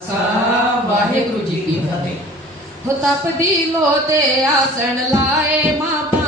वाहेगुरु जी की फतेह। हुतप दिलो ते आसन लाए माँ